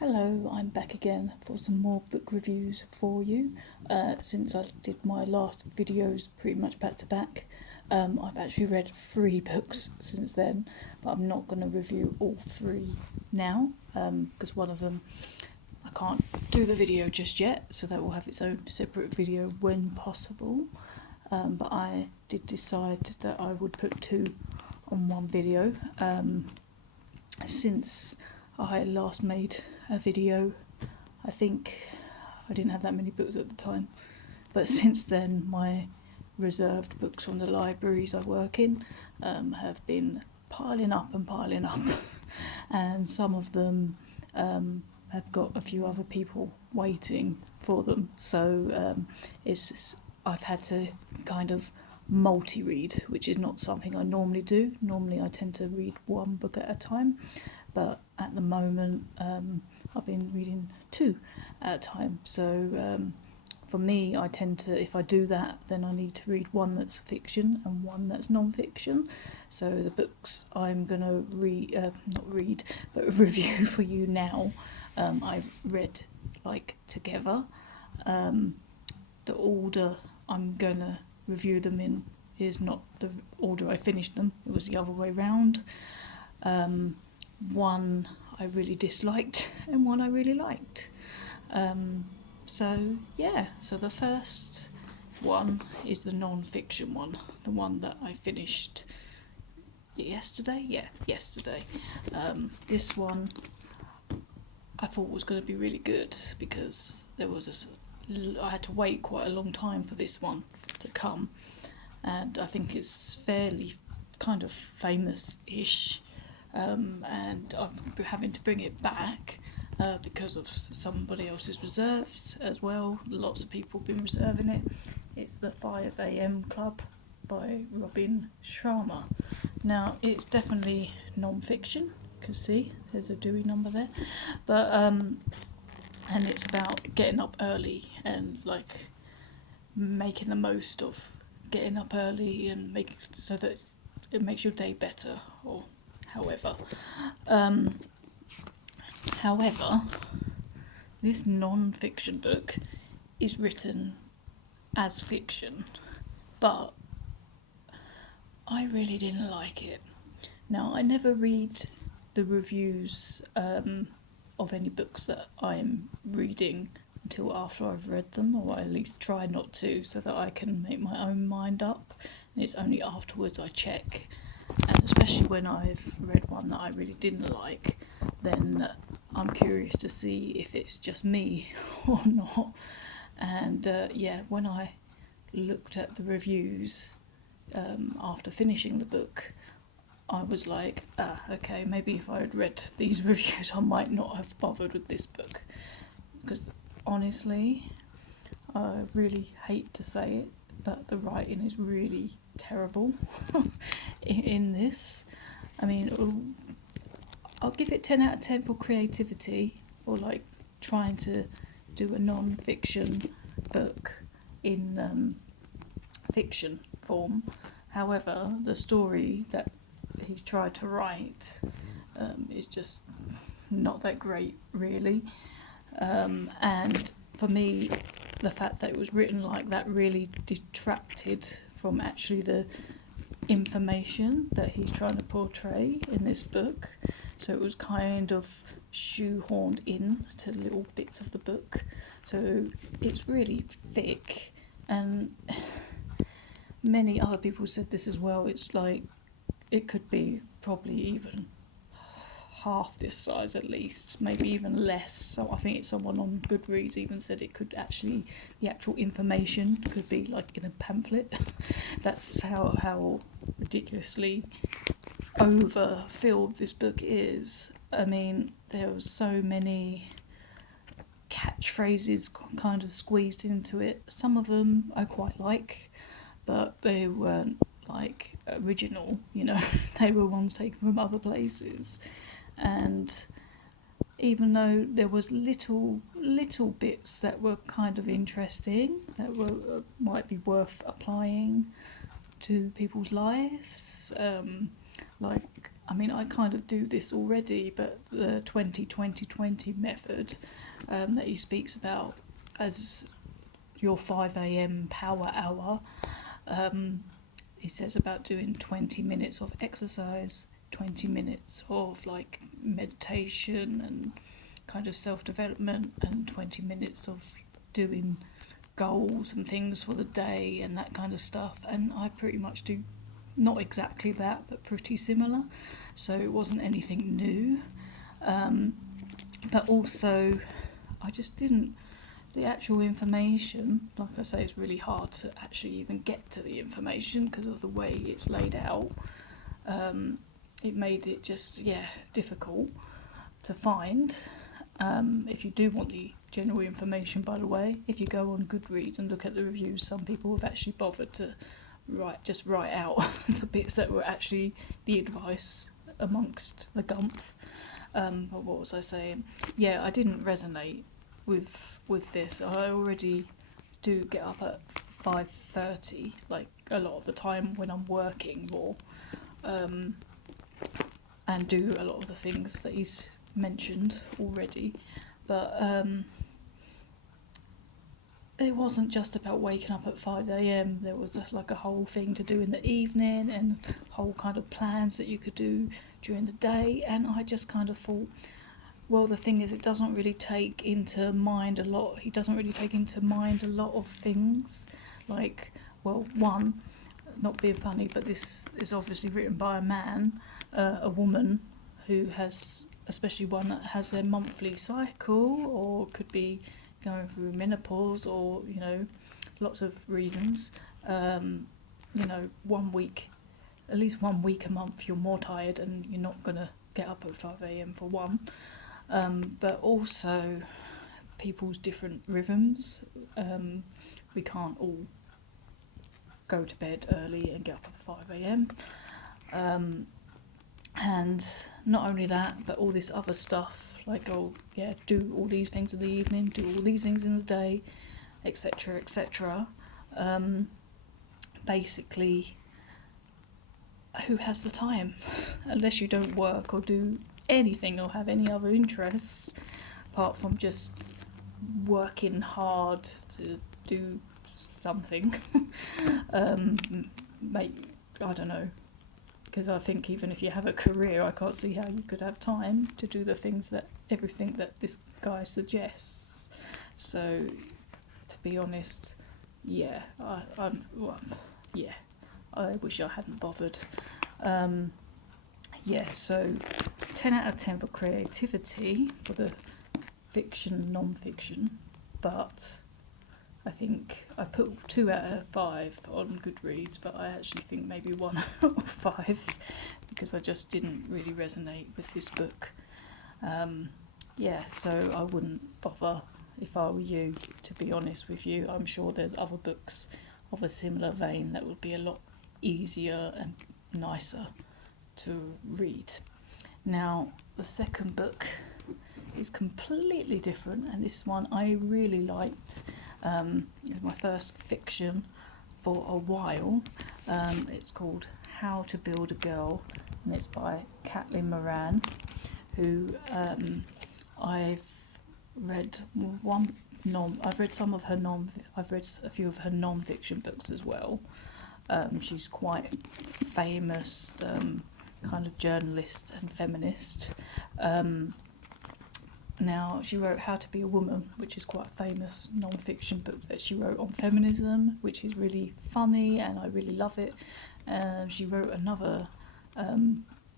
Hello, I'm back again for some more book reviews for you. Since I did my last videos pretty much back to back, I've actually read 3 books since then, but I'm not going to review all 3 now, because one of them I can't do the video just yet, so that will have its own separate video when possible. But I did decide that I would put 2 on one video, since I last made a video. I think I didn't have that many books at the time, but since then my reserved books from the libraries I work in have been piling up and some of them have got a few other people waiting for them, so I've had to kind of multi-read, which is not something I normally do. Normally I tend to read one book at a time, but at the moment I've been reading 2 at a time. So for me, I tend to, if I do that, then I need to read one that's fiction and one that's non-fiction. So the books I'm going to review for you now, I've read like together. The order I'm going to review them in is not the order I finished them, it was the other way round. One I really disliked and one I really liked. So the first one is the non-fiction one, the one that I finished yesterday. This one I thought was going to be really good because I had to wait quite a long time for this one to come, and I think it's fairly kind of famous-ish, and I'm having to bring it back because of somebody else's reserves as well. Lots of people have been reserving it. It's the 5 AM Club by Sharma. Now it's definitely non-fiction, you can see there's a Dewey number there, but and it's about getting up early and like making the most of getting up early and make so that it makes your day better, or however. However, this non-fiction book is written as fiction, but I really didn't like it. Now, I never read the reviews of any books that I'm reading until after I've read them, or I at least try not to, so that I can make my own mind up, and it's only afterwards I check. And especially when I've read one that I really didn't like, then I'm curious to see if it's just me or not. And when I looked at the reviews after finishing the book, I was like, okay, maybe if I had read these reviews I might not have bothered with this book, because honestly, I really hate to say it, but the writing is really terrible in this. I mean, I'll give it 10 out of 10 for creativity, or like trying to do a non-fiction book in fiction form. However, the story that he tried to write is just not that great, really. And for me, the fact that it was written like that really detracted from actually the information that he's trying to portray in this book. So it was kind of shoehorned in to little bits of the book. So it's really thick, and many other people said this as well. It's like it could be probably even half this size at least, maybe even less. So I think someone on Goodreads even said it could actually, the actual information could be like in a pamphlet. That's how ridiculously overfilled this book is. I mean, there were so many catchphrases kind of squeezed into it. Some of them I quite like, but they weren't like original, they were ones taken from other places. And even though there was little bits that were kind of interesting, that were might be worth applying to people's lives, like I mean, I kind of do this already, but the 20-20-20 method that he speaks about as your 5 a.m. power hour, he says about doing 20 minutes of exercise, 20 minutes of like meditation and kind of self-development, and 20 minutes of doing goals and things for the day and that kind of stuff. And I pretty much do not exactly that, but pretty similar, so it wasn't anything new. But also I just didn't, the actual information, like I say, it's really hard to actually even get to the information because of the way it's laid out. It made it just difficult to find. If you do want the general information, by the way, if you go on Goodreads and look at the reviews, some people have actually bothered to write out the bits that were actually the advice amongst the gumph. But what was I saying? Yeah, I didn't resonate with this. I already do get up at 5:30, like a lot of the time when I'm working more, and do a lot of the things that he's mentioned already. But it wasn't just about waking up at 5 a.m. There was like a whole thing to do in the evening and whole kind of plans that you could do during the day. And I just kind of thought, well, the thing is, it doesn't really take into mind a lot. He doesn't really take into mind a lot of things. Like, well, one, not being funny, but this is obviously written by a man, a woman who has, especially one that has their monthly cycle, or could be going through menopause, or lots of reasons. 1 week, at least 1 week a month, you're more tired and you're not gonna get up at 5 a.m. for one. But also people's different rhythms. We can't all go to bed early and get up at 5 a.m. And not only that, but all this other stuff, like, do all these things in the evening, do all these things in the day, etc., etc. Basically, who has the time? Unless you don't work or do anything or have any other interests apart from just working hard to do something. I don't know, because I think even if you have a career, I can't see how you could have time to do the things everything that this guy suggests. So, to be honest, I wish I hadn't bothered. So 10 out of 10 for creativity for the fiction, non-fiction, but I think I put 2 out of 5 on Goodreads, but I actually think maybe 1 out of 5, because I just didn't really resonate with this book. So I wouldn't bother if I were you, to be honest with you. I'm sure there's other books of a similar vein that would be a lot easier and nicer to read. Now, the second book is completely different, and this one I really liked. It was my first fiction for a while. It's called How to Build a Girl, and it's by Catlin Moran, who I've read I've read a few of her non-fiction books as well. She's quite famous kind of journalist and feminist. Now, she wrote How to Be a Woman, which is quite a famous non-fiction book that she wrote on feminism, which is really funny and I really love it. She wrote another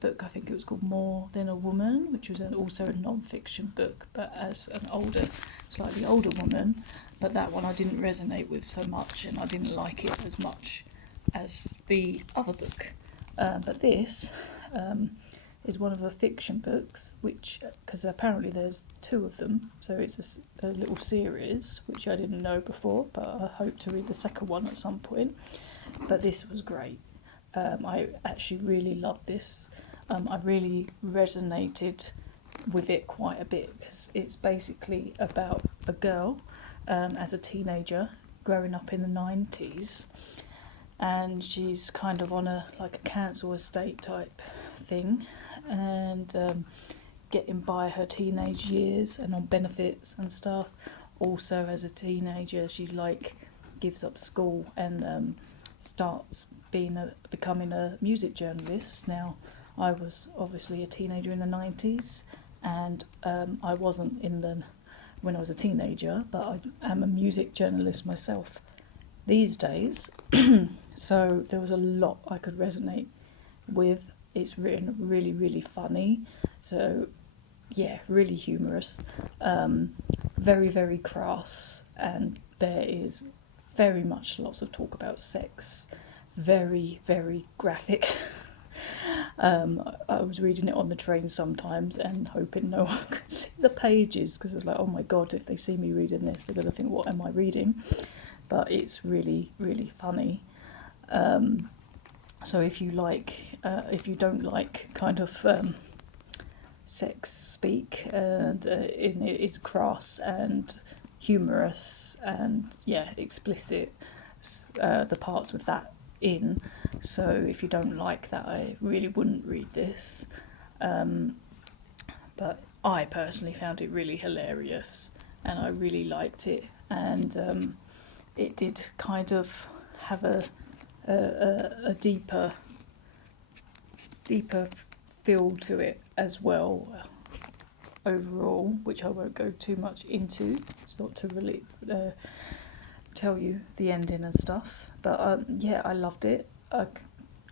book, I think it was called More Than a Woman, which was also a non-fiction book, but as an slightly older woman. But that one I didn't resonate with so much, and I didn't like it as much as the other book. But this is one of her fiction books, which, because apparently there's 2 of them, so it's a little series, which I didn't know before, but I hope to read the second one at some point. But this was great. I actually really loved this. I really resonated with it quite a bit, because it's basically about a girl as a teenager growing up in the 90s, and she's kind of on a council estate type thing, and getting by her teenage years and on benefits and stuff. Also, as a teenager, she gives up school and starts becoming a music journalist. Now, I was obviously a teenager in the 90s, and I wasn't when I was a teenager, but I am a music journalist myself these days. So there was a lot I could resonate with. It's written really, really funny, so yeah, really humorous, very, very crass, and there is very much lots of talk about sex, very, very graphic. I was reading it on the train sometimes and hoping no one could see the pages, because it's like, oh my god, if they see me reading this, they're going to think, what am I reading? But it's really, really funny. So if you don't like kind of sex speak, and it's crass and humorous and explicit, the parts with that in. So if you don't like that, I really wouldn't read this. But I personally found it really hilarious, and I really liked it, and it did kind of have a deeper feel to it as well, overall, which I won't go too much into. It's not to really tell you the ending and stuff, but I loved it. I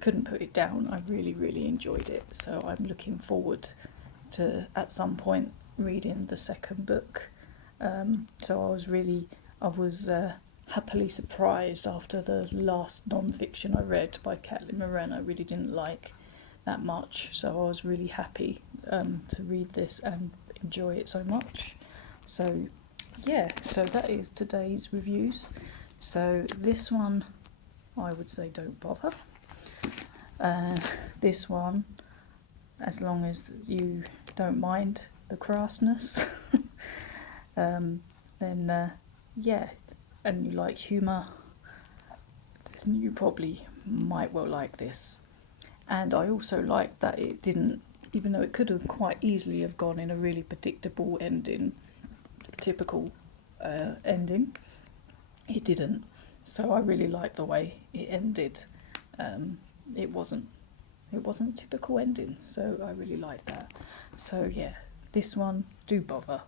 couldn't put it down. I really, really enjoyed it, so I'm looking forward to at some point reading the second book. So I was happily surprised after the last non-fiction I read by Catlin Moran. I really didn't like that much, so I was really happy to read this and enjoy it so much. So so that is today's reviews. So this one, I would say don't bother. This one, as long as you don't mind the crassness, then and you like humour, then you probably might well like this. And I also liked that it didn't, even though it could have quite easily have gone in a really predictable ending, typical ending, it didn't. So I really liked the way it ended. It wasn't a typical ending, so I really liked that. So yeah, this one, do bother,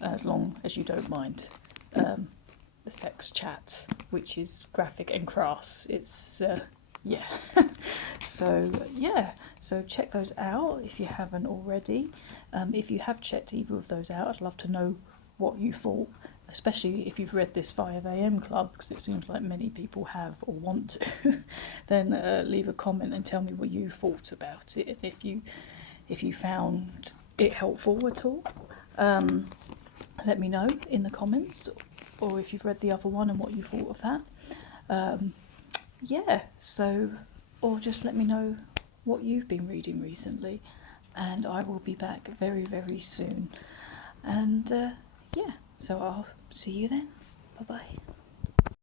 as long as you don't mind the sex chat, which is graphic and crass. It's so check those out if you haven't already. If you have checked either of those out, I'd love to know what you thought, especially if you've read this 5 a.m. club, because it seems like many people have or want to. Then leave a comment and tell me what you thought about it, and if you found it helpful at all. Let me know in the comments, or if you've read the other one and what you thought of that. Or just let me know what you've been reading recently, and I will be back very, very soon. And so I'll see you then. Bye bye.